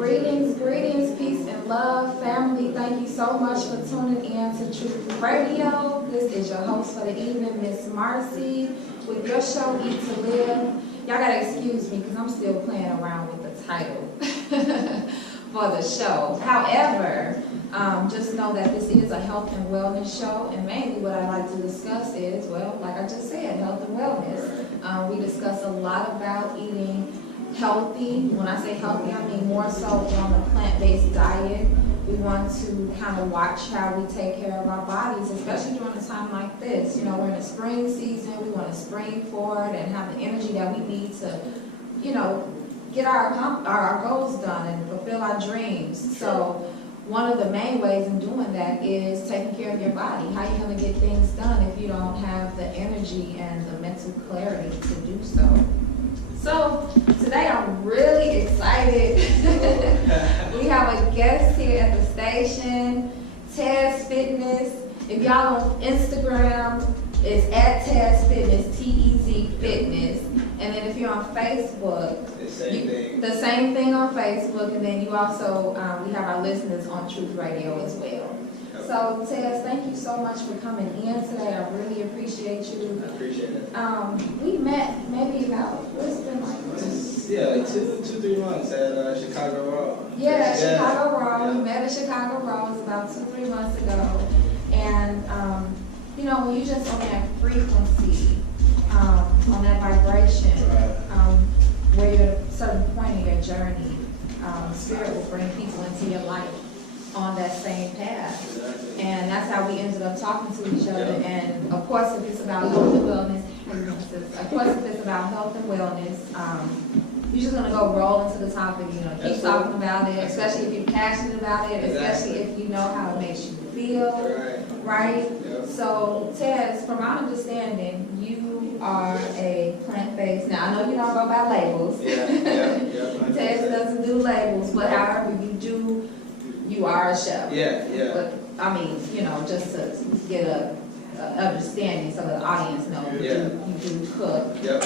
Greetings, peace and love, family. Thank you so much for tuning in to Truth Radio. This is your host for the evening, Miss Marcey, with your show, Eat to Live. Y'all gotta excuse me because I'm still playing around with the title for the show. However, just know that this is a health and wellness show, and mainly what I like to discuss is, well, like I just said, health and wellness. We discuss a lot about eating healthy. When I say healthy, I mean more so on a plant-based diet. We want to kind of watch how we take care of our bodies, especially during a time like this. You know, we're in the spring season. We want to spring forward and have the energy that we need to, you know, get our goals done and fulfill our dreams. So one of the main ways in doing that is taking care of your body. How are you going to get things done if you don't have the energy and the mental clarity to do so? So today I'm really excited. We have a guest here at the station, Tezfitness. If y'all on Instagram, it's at Tezfitness, T-E-Z Fitness. And then if you're on Facebook, the same thing on Facebook. And then you also, we have our listeners on Truth Radio as well. So, Tez, thank you so much for coming in today. I really appreciate you. I appreciate it. We met maybe about, what's it been like? Yeah, like 2-3 months at Chicago Raw. Yeah, Chicago Raw. Yeah. We met at Chicago Raw. It was about 2-3 months ago. And, you know, when you just on that frequency, on that vibration, where you're at a certain point in your journey, Spirit will bring people into your life on that same path. Exactly. And that's how we ended up talking to each other. Yeah. And of course, if it's about health and wellness, you're just gonna go roll into the topic, you know, keep talking about it, especially if you're passionate about it, especially if you know how it makes you feel, right? Yep. So, Tez, from my understanding, you are a plant-based. Now, I know you don't go by labels. Yeah. Tez doesn't do labels, but however you are a chef. Yeah. But I mean, you know, just to get a understanding so the audience knows you do cook. Yep.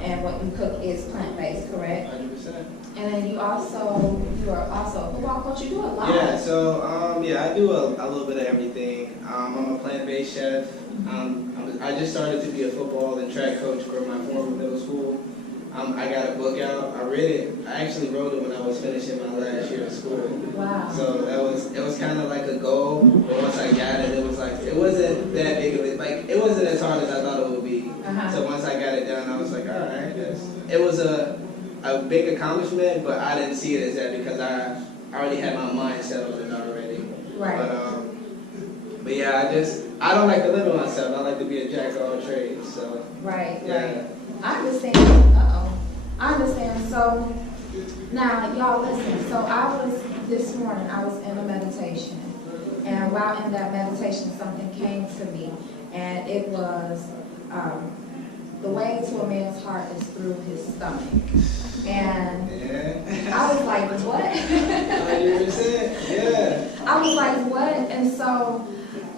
And what you cook is plant-based, correct? 100%. And then you are also a football coach. You do a lot. Yeah. So I do a little bit of everything. I'm a plant-based chef. I just started to be a football and track coach for my former middle school. I got a book out. I read it. I actually wrote it when I was finishing my last year of school. Wow. So it was kind of like a goal. But once I got it, it was like it wasn't that big of it. Like it wasn't as hard as I thought it would be. So once I got it done, I was like, all right, it was a big accomplishment, but I didn't see it as that because I already had my mind set on it already. Right. But yeah, I don't like to limit myself. I like to be a jack of all trades. So Right. Yeah. I understand. I understand. So now, y'all listen. So this morning I was in a meditation, and while in that meditation, something came to me, and it was the way to a man's heart is through his stomach. And I was like, what? 100%. Yeah. I was like, what? And so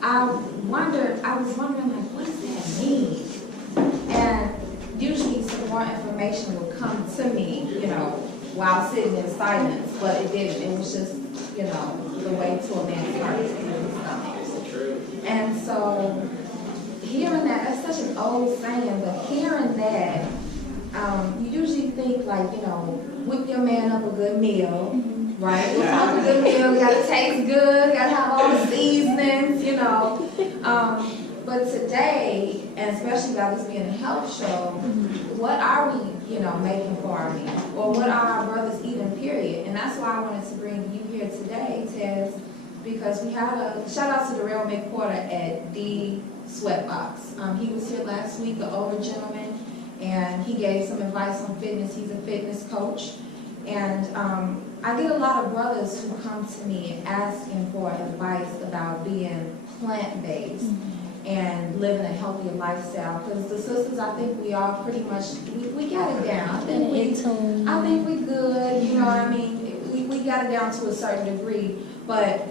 I was wondering, like, what does that mean? And usually some more information would come to me, you know, while sitting in silence, but it didn't. It was just, you know, the way to a man's heart is through his stomach. True. And so hearing that's such an old saying, but hearing that, you usually think like, you know, whip your man up a good meal, right? We talk a good meal, we gotta taste good, gotta have all the seasonings, you know. But today, and especially about this being a health show, what are we, you know, making for our meal? Or what are our brothers eating, period? And that's why I wanted to bring you here today, Tez, because we had a shout out to the Real McPorter at the Sweatbox. He was here last week, the older gentleman, and he gave some advice on fitness. He's a fitness coach. And I get a lot of brothers who come to me asking for advice about being plant-based and living a healthier lifestyle. Because the sisters, I think we all pretty much, we got it down. I think we good, you know what I mean? We got it down to a certain degree. But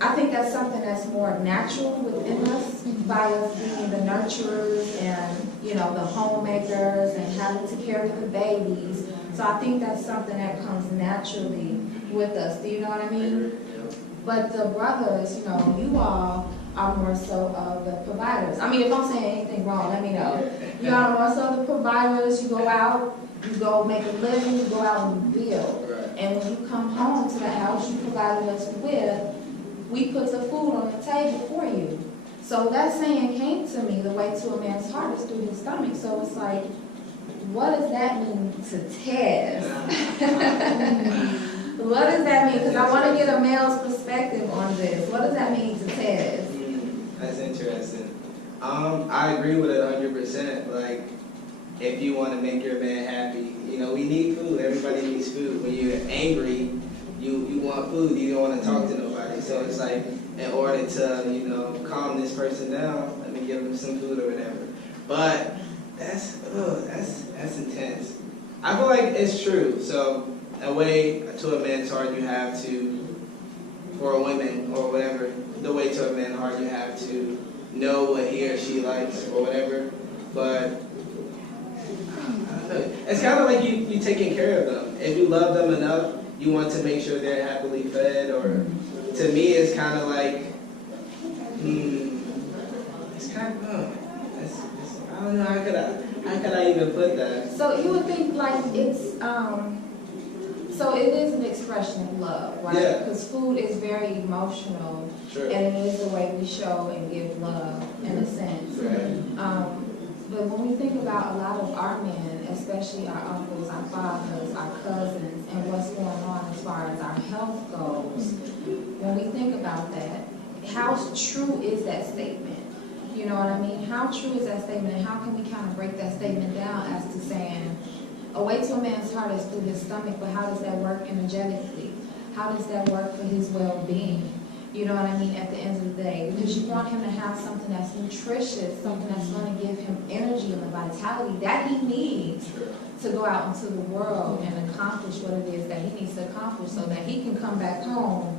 I think that's something that's more natural within us by us being the nurturers and, you know, the homemakers and having to care for the babies. So I think that's something that comes naturally with us. Do you know what I mean? But the brothers, you know, you all are more so of the providers. I mean, if I'm saying anything wrong, let me know. You are more so the providers. You go out, you go make a living, you go out and you build. And when you come home to the house you provided us with, we put the food on the table for you. So that saying came to me, the way to a man's heart is through his stomach. So it's like, what does that mean to Tez? What does that mean? Because I want to get a male's perspective on this. What does that mean to Tez? That's interesting. I agree with it 100%. Like, if you want to make your man happy, you know, we need food. Everybody needs food. When you're angry, you want food. You don't want to talk to nobody. So it's like, in order to, you know, calm this person down, let me give them some food or whatever. But that's intense. I feel like it's true. So a way to a man's heart, you have to, for a woman or whatever, the way to a man's heart, you have to know what he or she likes or whatever. But it's kind of like you taking care of them. If you love them enough, you want to make sure they're happily fed. Or to me, it's kind of like, it's kind of, I don't know, how could I even put that? So you would think like it's, so it is an expression of love, right? Yeah. Because food is very emotional, Sure. and it is the way we show and give love, in a sense. Right. But when we think about a lot of our men, especially our uncles, our fathers, our cousins, and what's going on as far as our health goes, when we think about that, how true is that statement? You know what I mean? How true is that statement, and how can we kind of break that statement down as to saying, a way to a man's heart is through his stomach, but how does that work energetically? How does that work for his well-being? You know what I mean, at the end of the day? Because you want him to have something that's nutritious, something that's going to give him energy and the vitality that he needs to go out into the world and accomplish what it is that he needs to accomplish so that he can come back home,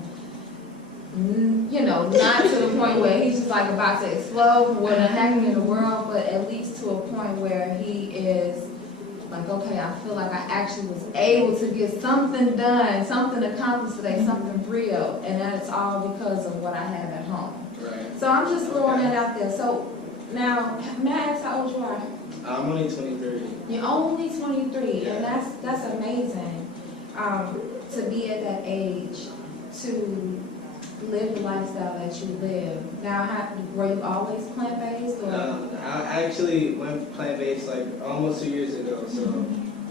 you know, not to the point where he's just like about to explode from what's happening in the world, but at least to a point where he is like, okay, I feel like I actually was able to get something done, something accomplished today, something real, and that it's all because of what I have at home. Right. So I'm just throwing that out there. So now, may I ask how old you are? I'm only 23. You're only 23, Yeah. and that's amazing to be at that age to live the lifestyle that you live. Now, were you always plant-based? I actually went plant-based like almost 2 years ago. So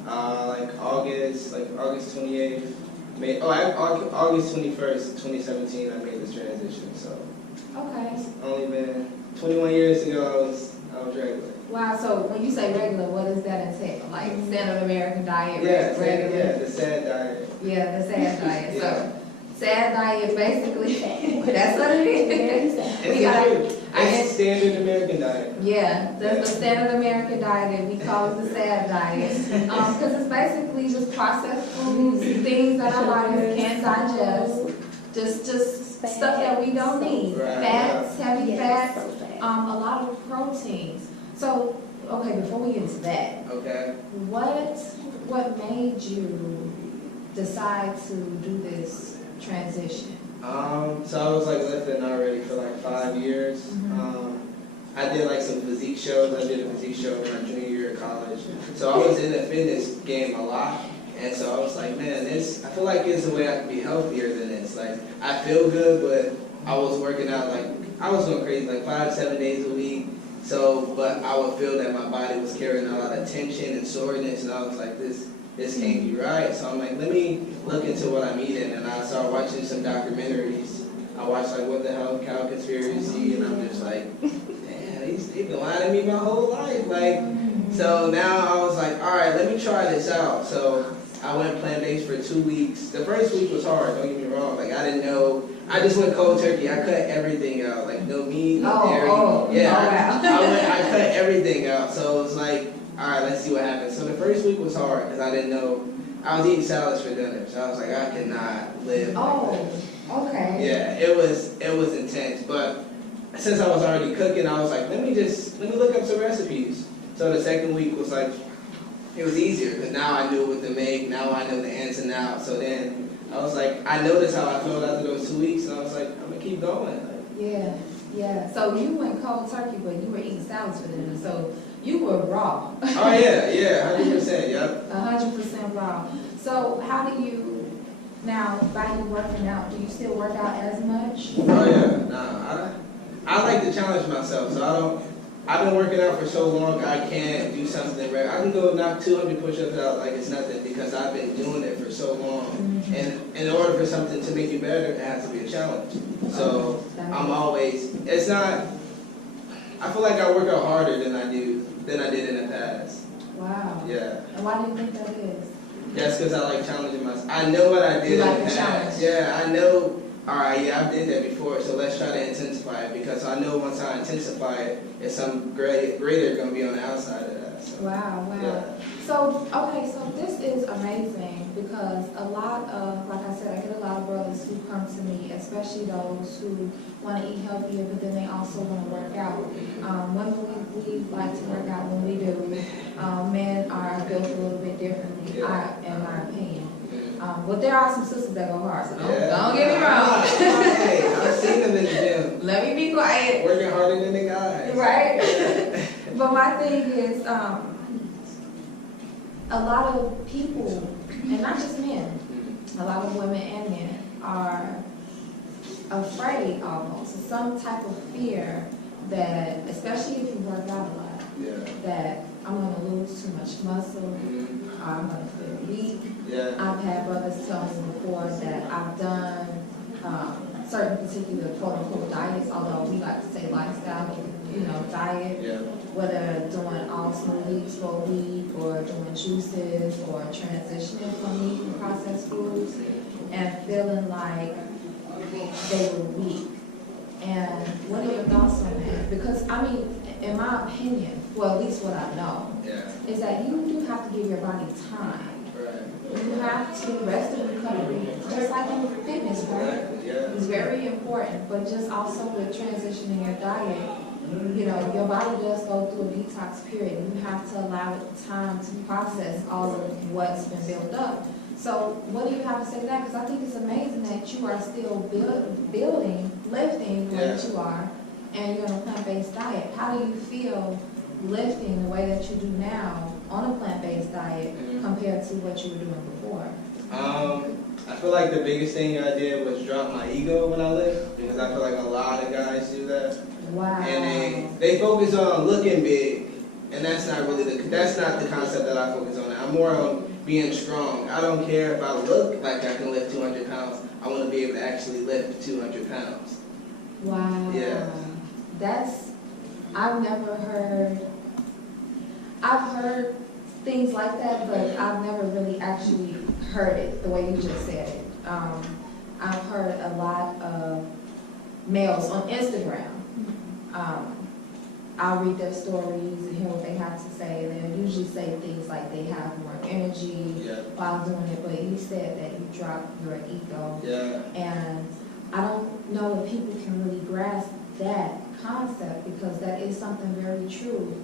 like August 28th, August 21st, 2017, I made this transition. So Okay. it's only been 21 years ago. I was regular. Wow, so when you say regular, what does that entail? Like standard American diet? Yeah, regular? yeah, the sad diet. Yeah, the sad diet. Yeah. So sad diet, basically, that's what it is. It's standard American diet. Yeah, that's the standard American diet, and we call it the sad diet. Because it's basically just processed foods, things that our bodies can't digest, just stuff that we don't need. Right, Fats, heavy fats, a lot of proteins. So, okay, before we get into that, Okay. what made you decide to do this transition? So I was like lifting already for like 5 years. I did like some physique shows. I did a physique show in my junior year of college. So I was in the fitness game a lot. And so I was like, man, I feel like there's a way I can be healthier than this. Like, I feel good, but I was working out like, I was going crazy, like 5-7 days a week. So, but I would feel that my body was carrying a lot of tension and soreness, and I was like, this can't be right. So I'm like, let me look into what I'm eating, and I started watching some documentaries. I watched like What the Hell, Cow Conspiracy, and I'm just like, damn, they've been lying to me my whole life. Like, so now I was like, all right, let me try this out. So I went plant-based for 2 weeks. The first week was hard, don't get me wrong. Like, I didn't know. I just went cold turkey. I cut everything out. Like, no meat, no dairy. I cut everything out. So it was like, all right, let's see what happens. So the first week was hard because I didn't know. I was eating salads for dinner. So I was like, I cannot live like that. Okay. Yeah, it was intense. But since I was already cooking, I was like, let me look up some recipes. So the second week was like, it was easier because now I knew what to make. Now I know the ins and outs. So then I was like, I noticed how I felt after those 2 weeks, and I was like, I'm gonna keep going. Like, Yeah, yeah. So you went cold turkey, but you were eating salads for dinner. So you were raw. oh yeah, 100%, yep. 100% raw. So how do you, now by you working out, do you still work out as much? Oh yeah, nah, I like to challenge myself, so I've been working out for so long, I can't do something rare. I can go knock 200 push-ups out like it's nothing because I've been doing it for so long. Mm-hmm. And in order for something to make you better, it has to be a challenge. So I'm always, it's not, I feel like I work out harder than I did in the past. Wow. Yeah. And why do you think that is? That's because I like challenging myself. I know what I did in the past. Challenge. Yeah, I know. All right, yeah, I did that before, so let's try to intensify it because I know once I intensify it, it's some greater going to be on the outside of that. So, Wow, wow. Yeah. So, okay, so this is amazing because a lot of, like I said, I get a lot of brothers who come to me, especially those who want to eat healthier, but then they also want to work out. Women, we like to work out when we do. Men are built a little bit differently, in my opinion. But there are some sisters that go hard, so don't get me wrong. Hey, I've seen them in the gym. Let me be quiet. Working harder than the guys. Right? But my thing is, a lot of people, and not just men, a lot of women and men are afraid almost, of some type of fear that, especially if you work out a lot, that I'm going to lose too much muscle, I'm going to feel weak. I've had brothers tell me before that I've done certain particular quote-unquote diets, although we like to say lifestyle, diet, whether doing all smoothies for a week or doing juices or transitioning from meat and processed foods and feeling like they were weak. And what are your thoughts on that? Because, I mean, in my opinion, well, at least what I know, is that you do have to give your body time. You have to rest and recovery, just like in fitness, right? It's very important, but just also with transitioning your diet, your body does go through a detox period. You have to allow it time to process all of what's been built up. So what do you have to say to that? Because I think it's amazing that you are still building, lifting the way that you are, and you're on a plant-based diet. How do you feel lifting the way that you do now on a plant-based diet compared to what you were doing before? I feel like the biggest thing I did was drop my ego when I lift, because I feel like a lot of guys do that. Wow. And they focus on looking big, and that's not really that's not the concept that I focus on. I'm more on being strong. I don't care if I look like I can lift 200 pounds. I want to be able to actually lift 200 pounds. Wow. Yeah. I've heard things like that, but I've never really actually heard it the way you just said it. I've heard a lot of males on Instagram. I'll read their stories and hear what they have to say, and they'll usually say things like they have more energy while doing it, but you said that you dropped your ego. And I don't know if people can really grasp that concept, because that is something very true.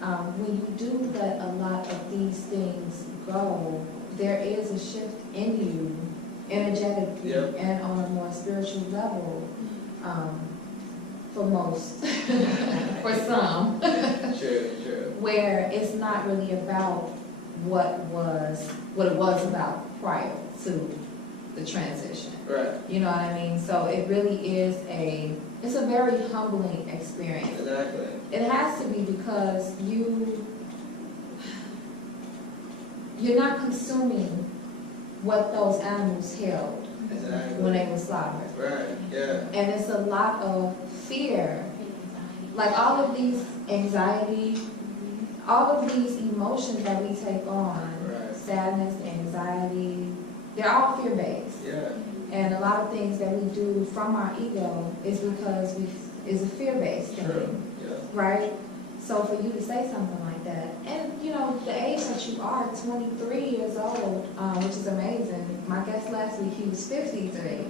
When you do let a lot of these things go, there is a shift in you, energetically and on a more spiritual level. For most, for some, where it's not really about what it was about prior to the transition. You know what I mean? So it really is it's a very humbling experience. Exactly. It has to be, because you're not consuming what those animals held when they were slaughtered. And it's a lot of fear, like all of these anxiety, all of these emotions that we take on, sadness, anxiety, they're all fear-based. And a lot of things that we do from our ego is because is a fear-based thing, right? So for you to say something like that, and the age that you are, 23 years old, which is amazing. My guest last week, he was 53.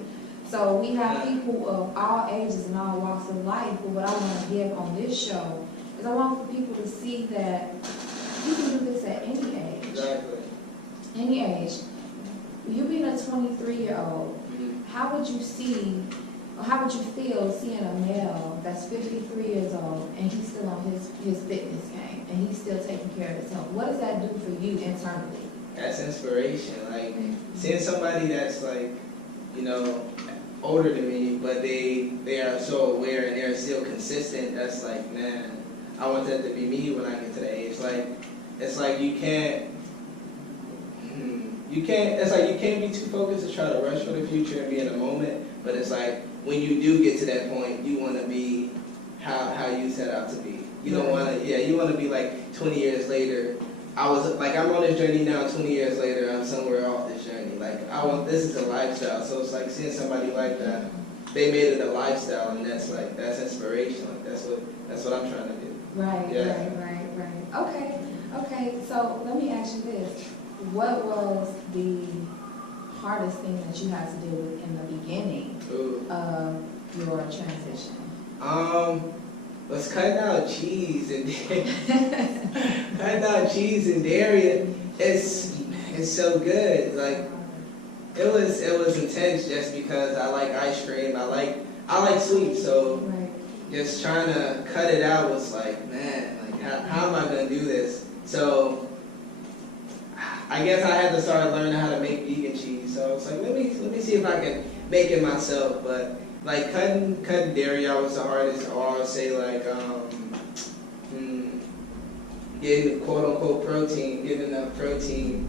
So we have people of all ages and all walks of life, but what I want to give on this show is I want for people to see that you can do this at any age. any age, you being a 23-year-old, how would you see, or how would you feel seeing a male that's 53 years old and he's still on his fitness game and he's still taking care of his health? What does that do for you internally? That's inspiration. Like, seeing somebody that's like, you know, older than me, but they are so aware and they're still consistent, that's like, man, I want that to be me when I get to that age. Like, it's like you can't be too focused to try to rush for the future and be in the moment, but it's like, when you do get to that point, you want to be how you set out to be. You don't want to, you want to be like 20 years later. I'm on this journey now, 20 years later, I'm somewhere off this journey. Like, this is a lifestyle. So it's like seeing somebody like that, they made it a lifestyle, and that's inspirational. Like, that's what I'm trying to do. Right, yeah. right. Okay, so let me ask you this. What was the hardest thing that you had to deal with in the beginning of your transition? Was cutting out cheese and dairy. It's so good. Like, it was intense just because I like ice cream. I like sweets. So just trying to cut it out was like, man, like how am I gonna do this? So I guess I had to start learning how to make vegan cheese. So I was like, let me see if I can make it myself. But like cutting dairy out was the hardest. Or I would say like getting quote unquote protein, getting enough protein,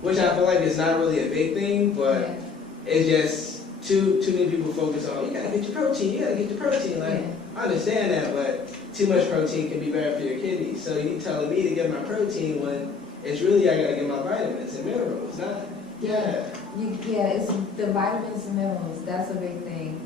which I feel like is not really a big thing, but it's just too many people focus on you gotta get your protein. Like I understand that, but too much protein can be bad for your kidneys. So you telling me to get my protein when it's really I gotta get my vitamins and minerals, not it's the vitamins and minerals. That's a big thing.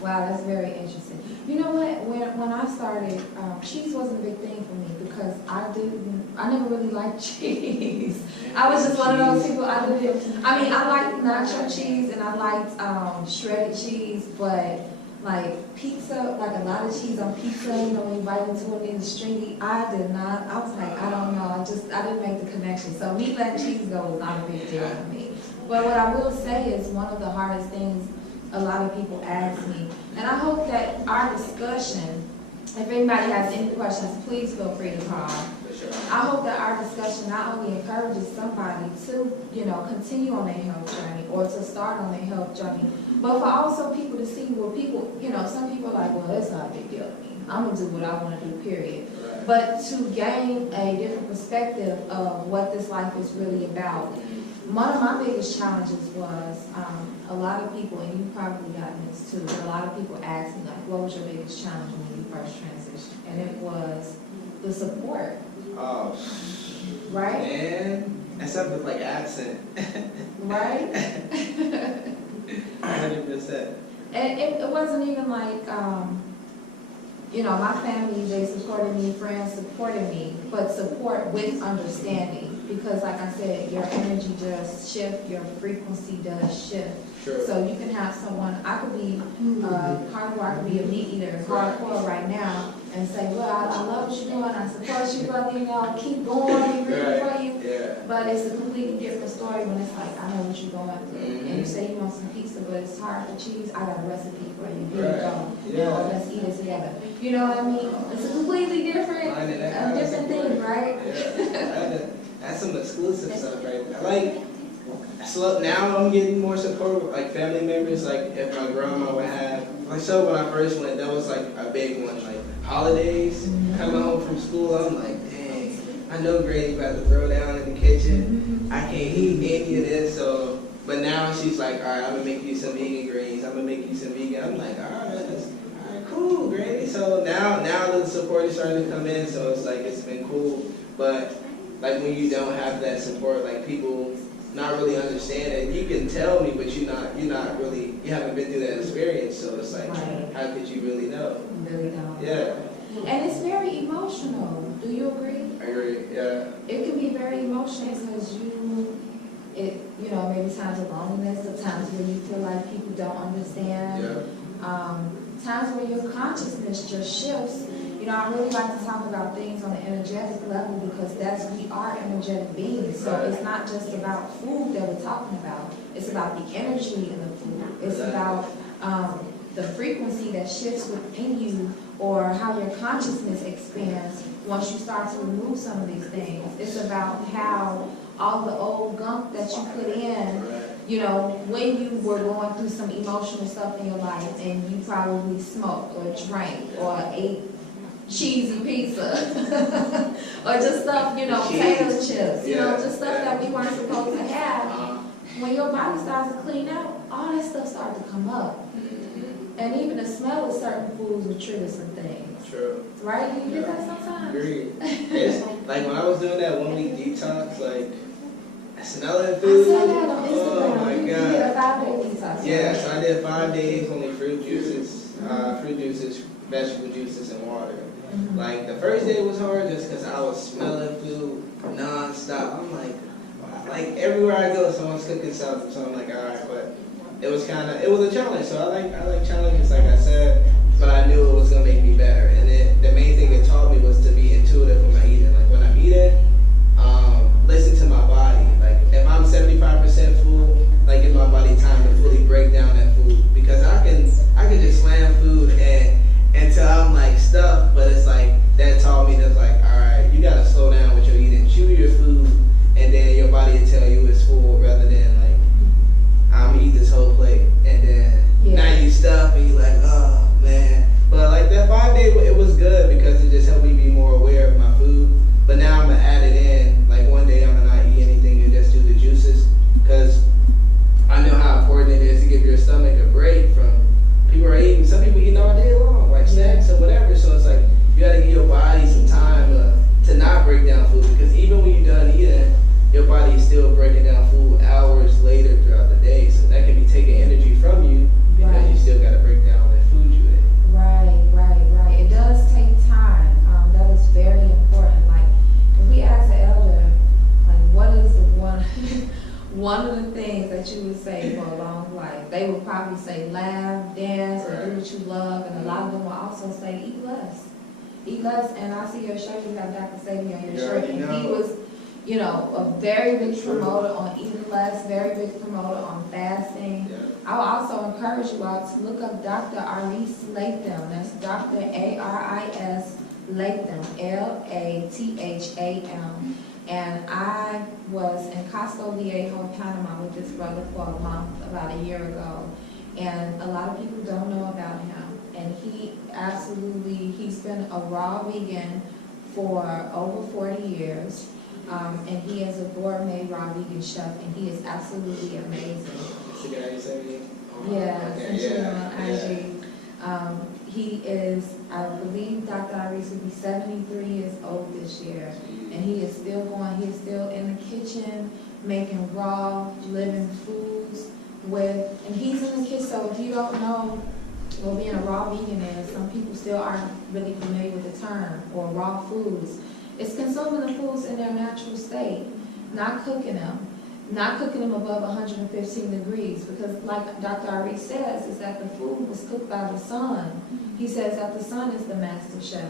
Wow, that's very interesting. You know what? When I started, cheese wasn't a big thing for me because I never really liked cheese. I was just one of those people. I liked nacho cheese and I liked shredded cheese, but like pizza, like a lot of cheese on pizza, you know, when you bite into it in the stringy, I did not. I was like, I don't know. I didn't make the connection. So me letting cheese go was not a big deal for me. But what I will say is one of the hardest things a lot of people ask me, and I hope that our discussion, if anybody has any questions, please feel free to call. I hope that our discussion not only encourages somebody to, you know, continue on their health journey or to start on their health journey, but for also people to see where people, you know, some people are like, well, that's not a big deal to me. I'm going to do what I want to do, period. But to gain a different perspective of what this life is really about. One of my biggest challenges was a lot of people, and you've probably gotten this too, but a lot of people ask me, like, what was your biggest challenge when you first transitioned? And it was the support. Oh, right? Man, that's up with like accent. Right? 100%. And it wasn't even like, you know, my family, they supported me, friends supported me, but support with understanding. Because like I said, your energy does shift, your frequency does shift. Sure. So you can have someone, I could be carnivore, I could be a meat eater, hardcore right now, and say, well, I love what you're doing, I support you, brother, you know, keep going, be rooting for you. Yeah. But it's a completely different story when it's like, I know what you're going through. And you say you want some pizza, but it's hard for cheese, I got a recipe for you, here you go. You know, let's eat it together. You know what I mean? It's a completely different thing, right? Yeah. That's some exclusive stuff right there. Like, so now I'm getting more support with like family members. Like if my grandma would have, like so when I first went, that was like a big one. Like holidays, coming home from school, I'm like, dang, I know Granny about to throw down in the kitchen. I can't eat any of this. So, but now she's like, all right, I'm gonna make you some vegan greens. I'm gonna make you some vegan. I'm like, all right, cool, Granny. So now the support is starting to come in. So it's like it's been cool, but. Like when you don't have that support, like people not really understand it. You can tell me, but you haven't been through that experience. So it's like, how could you really know? You really don't. Yeah. And it's very emotional. Do you agree? I agree. Yeah. It can be very emotional because you know, maybe times of loneliness, or times where you feel like people don't understand. Yeah. Times where your consciousness just shifts. You know, I really like to talk about things on an energetic level because we are energetic beings. So it's not just about food that we're talking about. It's about the energy in the food. It's about the frequency that shifts within you, or how your consciousness expands once you start to remove some of these things. It's about how all the old gunk that you put in, you know, when you were going through some emotional stuff in your life and you probably smoked or drank or ate cheesy pizza or just stuff, you know, potato chips, you know, just stuff that we weren't supposed to have. When your body starts to clean out, all that stuff starts to come up. And even the smell of certain foods will trigger some things. True. Right? You get that sometimes? Agreed. It's, like when I was doing that 1 week detox, like smelling food. I saw that on Instagram. Oh my God. You did a 5-day detox. Yeah, so I did 5 days, only fruit juices, vegetable juices, and water. Like the first day was hard just because I was smelling food non-stop. I'm like everywhere I go, someone's cooking something. So I'm like, all right, but it was a challenge. So I like challenges, like I said, but I knew it was gonna make me better. And then the main thing it taught me was to be intuitive with my eating. Like when I'm eating, listen to my body. Like if I'm 75% full, like give my body time to fully break down that food, because I can just slam food until I'm like stuffed. But it's like that taught me that, like, all right, you gotta slow down with your eating, chew your food, and then your body will tell you it's full, rather than like, I'm gonna eat this whole plate, and then now you stuff and you like, oh man. But like that 5 day, it was good because it just helped me be more aware of my food. But now I'm gonna add it in. Like one day I'm gonna not eat anything and just do the juices, because I know how important it is to give your stomach a break from some people eating all day long, like snacks or whatever. So it's like you gotta give your body some time to not break down food, because even when you're done eating, your body is still breaking down food hours later throughout the day. So that can be taking energy from you because you still gotta break down that food you ate. Right. It does take time. That is very important. Like if we ask the elder, like what is the one of the things that you would say for a long life, they would probably say laugh, dance, or do what you love, and a lot of them will also say eat less. Eat less. And I see your shirt, you have Dr. Sadie on your shirt, and he was, you know, a very big promoter on eating less, very big promoter on fasting. I will also encourage you all to look up Dr. Aris Latham. That's Dr. A-R-I-S Latham, Latham. And I was in Costco Viejo, Panama with this brother for a month about a year ago. And a lot of people don't know about him. And he's been a raw vegan for over 40 years. And he is a gourmet raw vegan chef, and he is absolutely amazing. That's the guy you sent me? On IG. He is, I believe Dr. Iris will be 73 years old this year. And he is still going, he is still in the kitchen, making raw, living foods and he's in the kitchen. So if you don't know what being a raw vegan is, some people still aren't really familiar with the term, or raw foods. It's consuming the foods in their natural state, not cooking them above 115 degrees, because like Dr. Ari says, is that the food was cooked by the sun. He says that the sun is the master chef.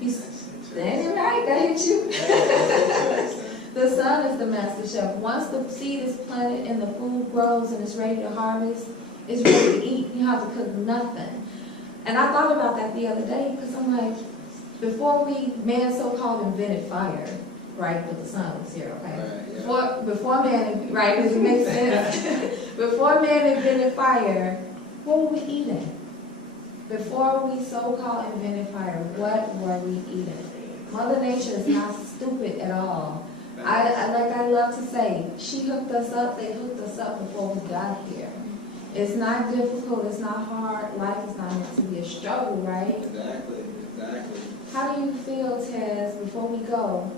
He's standing right, ain't you? The sun is the master chef. Once the seed is planted and the food grows and it's ready to harvest, it's ready to eat. You have to cook nothing. And I thought about that the other day, because I'm like, before man so-called invented fire, right, but the sun was here, okay? Right, before man, right, does it make sense? Before man invented fire, what were we eating? Before we so-called invented fire, what were we eating? Mother Nature is not stupid at all. I love to say, she hooked us up, they hooked us up before we got here. It's not difficult, it's not hard, life is not meant to be a struggle, right? Exactly. How do you feel, Tez, before we go,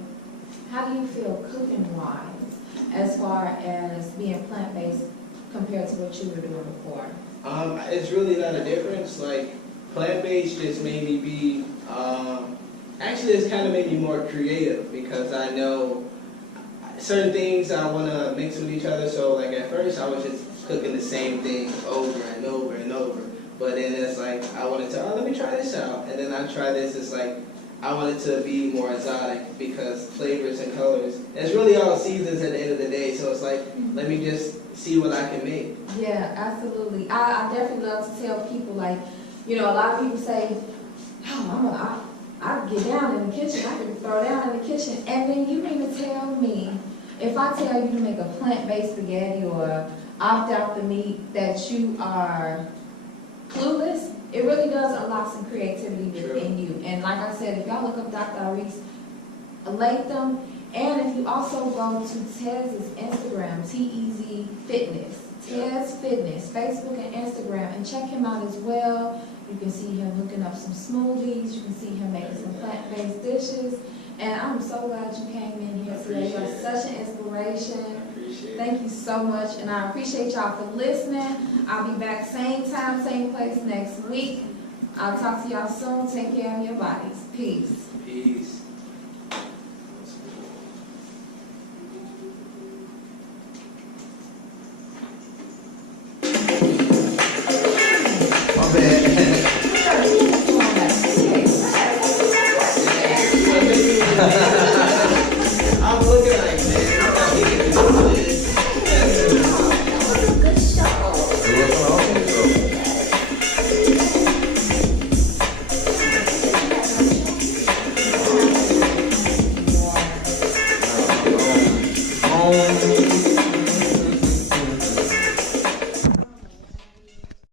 how do you feel cooking-wise as far as being plant-based compared to what you were doing before? It's really not a difference. Like, plant-based just made me be, actually it's kind of made me more creative, because I know certain things I want to mix with each other. So like at first I was just cooking the same thing over and over and over. But then it's like, I wanted to, let me try this out. And then I tried this, it's like, I wanted to be more exotic because flavors and colors. It's really all seasons at the end of the day, so it's like, let me just see what I can make. Yeah, absolutely. I definitely love to tell people, like, you know, a lot of people say, oh, I get down in the kitchen, I can throw down in the kitchen. And then you mean to tell me, if I tell you to make a plant-based spaghetti or opt out the meat, that you are clueless? It really does unlock some creativity within you. And like I said, if y'all look up Dr. Aris Latham, and if you also go to Tez's Instagram, T-E-Z Fitness, Tezfitness, Facebook and Instagram, and check him out as well. You can see him hooking up some smoothies. You can see him making some plant-based dishes. And I'm so glad you came in here today. You're such an inspiration. Thank you so much, and I appreciate y'all for listening. I'll be back same time, same place next week. I'll talk to y'all soon. Take care of your bodies. Peace. Peace.